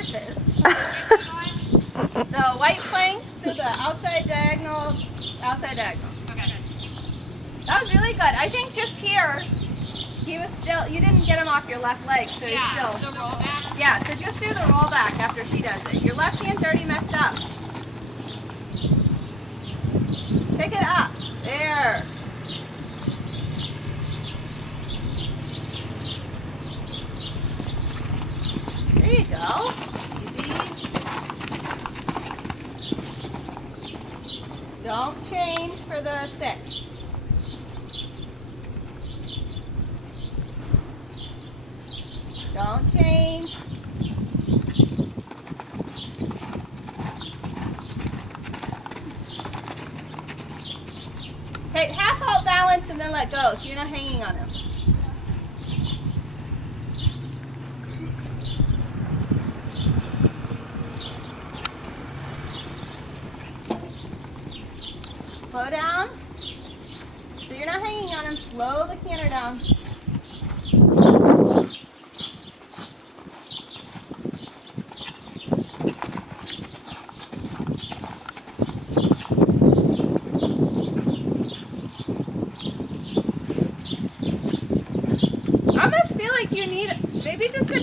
horses. The white plank to the outside diagonal, outside diagonal. Okay. That was really good. I think just here, he was still, you didn't get him off your left leg, so he's Yeah, still. the roll back. Yeah, so just do the roll back after she does it. Your left hand's already messed up. Pick it up. There. There you go. Easy. Don't change for the 6. Don't change. Okay, half halt balance and then let go, so you're not hanging on him. Slow down. So you're not hanging on him. Slow the canter down. I almost feel like you need maybe just a